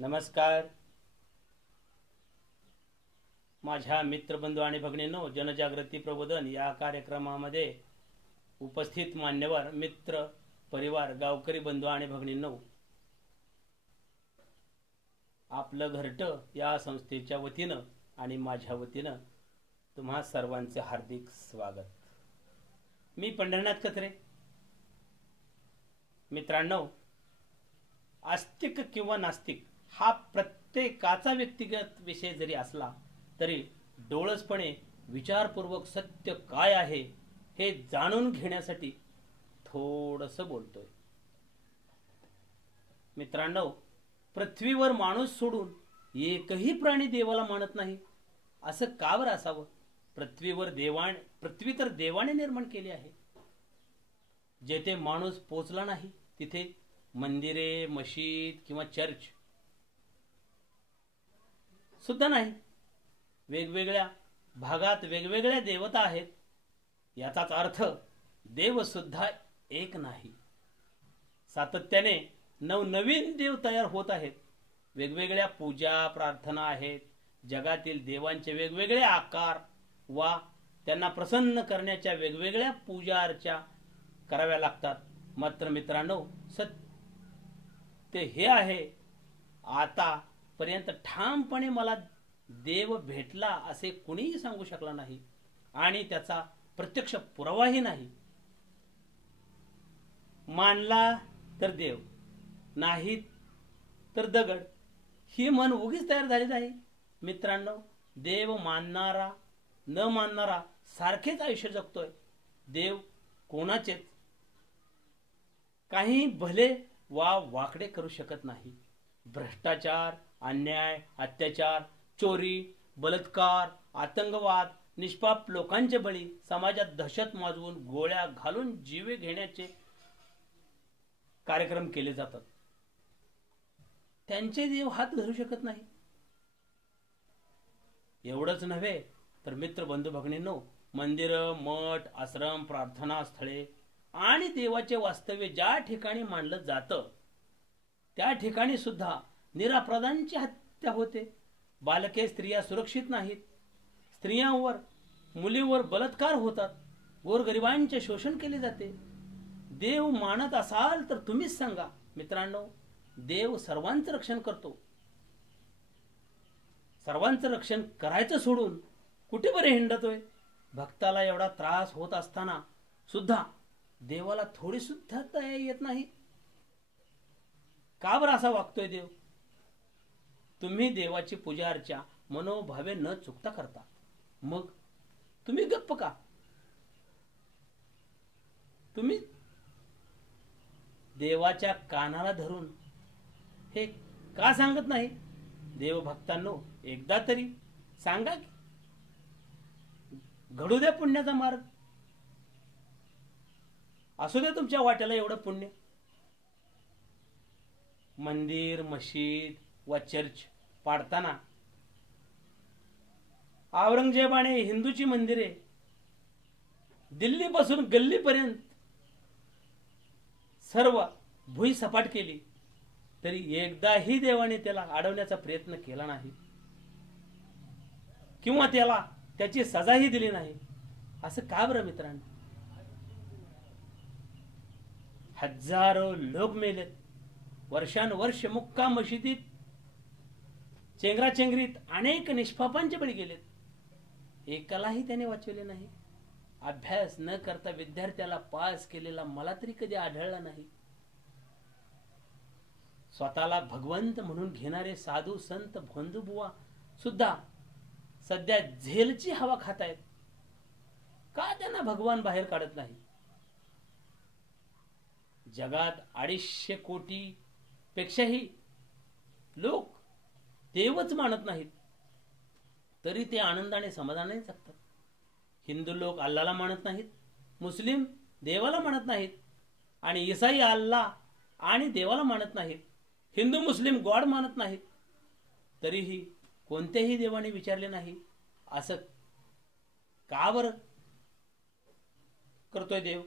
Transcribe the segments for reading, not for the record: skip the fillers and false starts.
नमस्कार माझ्या मित्रबंधू आणि भगिनींनो, जनजागृती प्रबोधन या कार्यक्रमामध्ये उपस्थित मान्यवर मित्र परिवार गावकरी बंधू आणि भगिनींनो, आपलं घरटं या संस्थेच्या वतीनं आणि माझ्या वतीनं तुम्हा सर्वांचे हार्दिक स्वागत। मी पंढरनाथ कत्रे। मित्रांनो, आस्तिक किंवा नास्तिक हा प्रत्येकाचा व्यक्तिगत विषय जरी असला तरी डोळसपणे विचारपूर्वक सत्य काय आहे हे जाणून घेण्यासाठी थोडंसं बोलतोय। मित्रांनो, पृथ्वीवर माणूस सोडून एकही प्राणी देवाला मानत नाही, असं का बरं असावं? पृथ्वी तर देवाने निर्माण केली आहे। जेथे माणूस पोचला नाही तिथे मंदिरे, मशीद किंवा चर्च सुद्धा नाही। वेगवेगळ्या भागात वेगवेगळ्या देवता आहेत, याचाच अर्थ देव सुद्धा एक नाही। सातत्याने नवनवीन देव तयार होत आहेत। वेगवेगळ्या पूजा प्रार्थना आहेत। जगातील देवांचे वेगवेगळे आकार वा त्यांना प्रसन्न करण्याच्या वेगवेगळ्या पूजा अर्चा कराव्या लागतात। मात्र मित्रांनो, सत्य हे आहे, आतापर्यंत ठामपणे मला देव भेटला असे कुणीही सांगू शकला नाही आणि त्याचा प्रत्यक्ष पुरावाही नाही। मानला तर देव, नाही तर दगड ही म्हण उगीच तयार झाली आहे। मित्रांनो, देव मानणारा न मानणारा सारखेच आयुष्य जगतोय। देव कोणाचेच काही भले वा वाकडे करू शकत नाही। भ्रष्टाचार, अन्याय, अत्याचार, चोरी, बलात्कार, आतंकवाद, निष्पाप लोकांचे बळी, समाजात दहशत माजवून गोळ्या घालून जीवे घेण्याचे कार्यक्रम केले जातात। त्यांचे देव हात धरू शकत नाही। एवढंच नव्हे तर मित्र बंधू भगिनींनो, मंदिर, मठ, आश्रम, प्रार्थना स्थळे आणि देवाचे वास्तव्य ज्या ठिकाणी मानलं जातं त्या ठिकाणी सुद्धा निरपराधांची हत्या होते। बालके, स्त्रिया सुरक्षित नाहीत। स्त्रियांवर, मुलीवर बलात्कार होतात। गोरगरिबांचे शोषण केले जाते। देव मानत असाल तर तुम्हीच सांगा। मित्रांनो, देव सर्वांचं रक्षण करतो। सर्वांचं रक्षण करायचं सोडून कुठे बरे हिंडतोय? भक्ताला एवढा त्रास होत असताना सुद्धा देवाला थोडी सुद्धा दया येत नाही। का बरं असा वागतोय देव? तुम्ही देवाची पूजा अर्चा मनोभावे न चुकता करता, मग तुम्ही गप्प का? तुम्ही देवाच्या कानाला धरून हे का सांगत नाही? देवभक्तांनो, एकदा तरी सांगा की, घडू द्या पुण्याचा मार्ग, असू द्या तुमच्या वाट्याला एवढं पुण्य। मंदिर, मशीद व चर्च पाडताना औरंगजेबाने हिंदूची मंदिरे दिल्लीपासून गल्लीपर्यंत सर्व भुईसपाट केली, तरी एकदाही देवाने त्याला अडवण्याचा प्रयत्न केला नाही किंवा त्याला त्याची सजाही दिली नाही। असं का बरं मित्रांनो? हजारो लोक मेलेत। वर्षानुवर्ष मुक्काम मशिदीत चेंगराचेंगरीत अनेक निष्पापांचे बळी गेलेत। एकालाही त्याने वाचवले नाही। अभ्यास न करता विद्यार्थ्याला पास केलेला मला तरी कधी आढळला नाही। स्वतःला भगवंत म्हणून घेणारे साधू संत भोंदूबुवा सुद्धा सध्या झेलची हवा खात आहेत। का त्यांना भगवान बाहेर काढत नाही? जगात 250 कोटी पेक्षाही लोक देवच मानत नाहीत, तरी ते आनंदाने समाधानाने जगतात। हिंदू लोक अल्लाला मानत नाहीत, मुस्लिम देवाला मानत नाहीत आणि ईसाई अल्लाह आणि देवाला मानत नाहीत। हिंदू मुस्लिम गॉड मानत नाहीत, तरीही कोणत्याही देवाने विचारले नाही असं का बरं करतोय देव?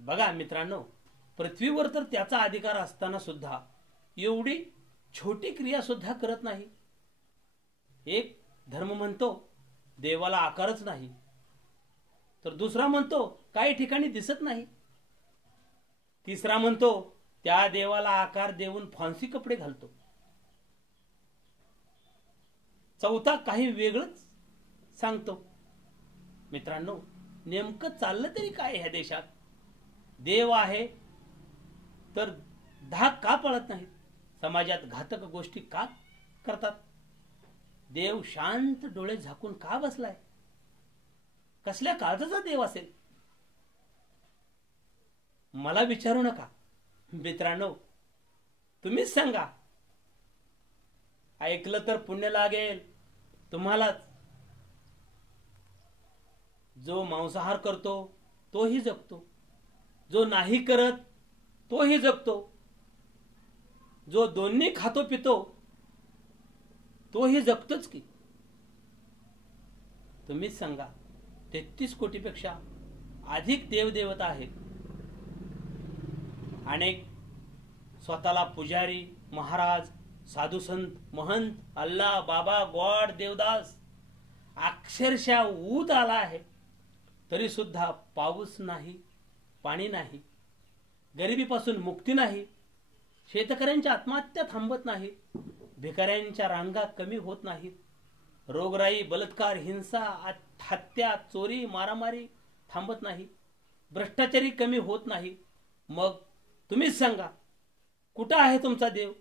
बघा मित्रांनो, पृथ्वीवर तर त्याचा अधिकार असताना सुद्धा एवढी छोटी क्रिया सुद्धा करत नाही. एक धर्म म्हणतो देवाला आकारच नाही, तर दुसरा म्हणतो काही ठिकाणी दिसत नाही, तिसरा म्हणतो त्या देवाला आकार देऊन फॅन्सी कपडे घालतो, चौथा काही वेगळंच सांगतो. मित्रांनो, नेमकं चाललं तरी काय ह्या देशात? देव आहे तर धाक का पळत नाहीत? समाजात घातक गोष्टी का करतात? देव शांत डोळे झाकून का बसलाय? कसल्या काळजाचा देव असेल? मला विचारू नका मित्रांनो, तुम्हीच सांगा. ऐकलं तर पुण्य लागेल तुम्हालाच. जो मांसाहार करतो तोही जगतो, जो नाही करत तोही जगतो, जो दोन्ही खातो पितो तोही जगतोच की. तुम्हीच सांगा. 33 कोटीपेक्षा अधिक देवदेवता आहेत. अनेक स्वतःला पुजारी, महाराज, साधू संत, महंत, अल्लाह, बाबा, गॉड, देवदास अक्षरशः ऊत आला आहे, तरी सुद्धा पाऊस नाही, पाणी नाही, गरिबीपासून मुक्ती नाही, शेतकऱ्यांच्या आत्महत्या थांबत नाही, भिकाऱ्यांच्या रांगा कमी होत नाहीत, रोगराई, बलात्कार, हिंसा, हत्या, चोरी, मारामारी थांबत नाही, भ्रष्टाचारी कमी होत नाही. मग तुम्हीच सांगा, कुठं आहे तुमचा देव?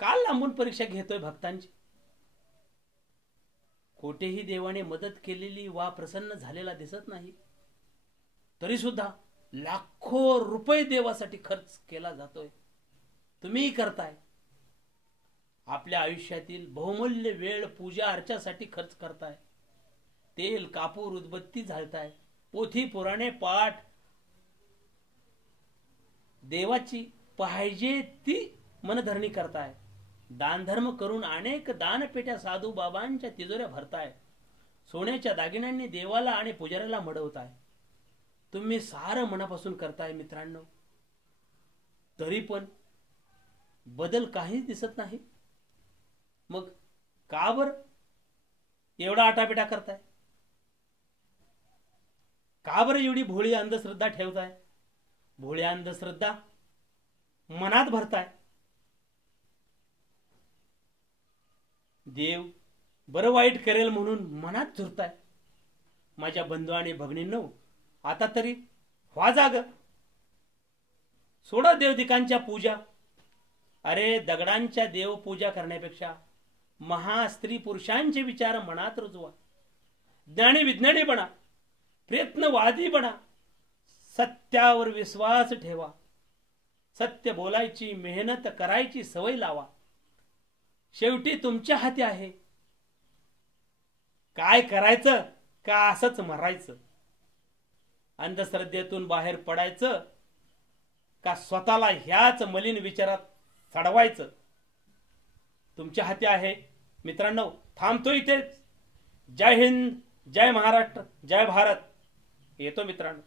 काल लांबून परीक्षा घेतोय भक्तांची. कोठेही देवाने मदत केलेली वा प्रसन्न झालेला दिसत नाही, तरी सुद्धा लाखो रुपये देवासाठी खर्च केला जातोय. तुम्हीही करताय. आपल्या आयुष्यातील बहुमूल्य वेळ पूजा अर्चासाठी खर्च करताय. तेल, कापूर, उदबत्ती जाळताय. पोथी पुराणे पाठ देवाची पाहिजे ती मनधरणी करताय. दानधर्म करून अनेक दानपेट्या साधू बाबांच्या तिजोऱ्या भरताय. सोन्याच्या दागिन्यांनी देवाला आणि पुजाऱ्याला मडवताय. तुम्ही सारं मनापासून करताय मित्रांनो, तरी पण बदल काहीच दिसत नाही. मग का बर एवढा आटापिटा करताय? का बर एवढी भोळी अंधश्रद्धा ठेवताय? भोळी अंधश्रद्धा मनात भरताय. देव बरं वाईट करेल म्हणून मनात झुरताय. माझ्या बंधू आणि भगिनींनो, आता तरी व्हा जाग. सोडा देवदिकांच्या पूजा. अरे, दगडांच्या देव पूजा करण्यापेक्षा महास्त्री पुरुषांचे विचार मनात रुजवा. ज्ञानी विज्ञानी बना, प्रयत्नवादी बना, सत्यावर विश्वास ठेवा, सत्य बोलायची, मेहनत करायची सवय लावा. शेवटी तुमच्या हाती आहे. काय करायचं का असंच मरायचं? अंधश्रद्धेतून बाहेर पडायचं का स्वतःला ह्याच मलिन विचारात सडवायचं? तुमच्या हाती आहे. मित्रांनो, थांबतो इथेच. जय हिंद, जय महाराष्ट्र, जय भारत. येतो मित्रांनो.